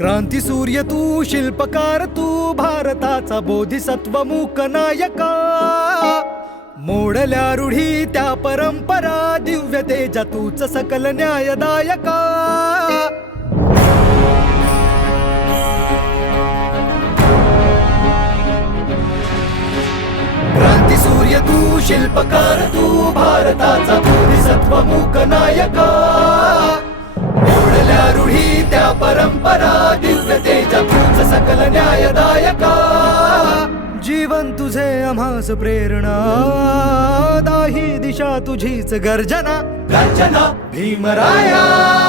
सूर्य तू शिल्पकार तू भारताचा बोधिसत्वमुक नायका मोडल्या रूढी त्या परंपरा दिव्यू च सकल क्रांती सूर्य तू शिल्पकार तू भारताचा बोधिसत्वमुख नायका मोडल्या रूढी त्या परंपरा न्यायदायका जीवन तुझे अमास प्रेरणा दाही दिशा तुझीच गर्जना गर्जना भीमराया